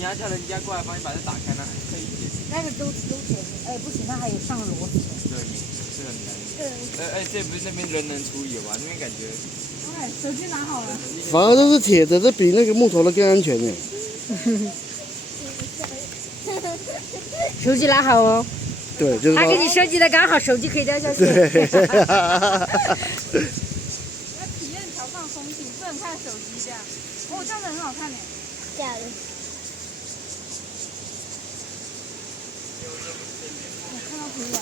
你要叫人家过来帮你把这打开呢，可以。那个都铁，哎，不行，它还有上螺丝。对，是很难。这不是那边人能处理的吧？那边感觉。哎，手机拿好了。反而都是铁的，这比那个木头的更安全呢。手机拿好哦。对，就是。他给你设计的刚好，手机可以掉下去。对。要体验桥上风景，不能看手机这样。哦，这样子很好看呢。这样。我看到图了。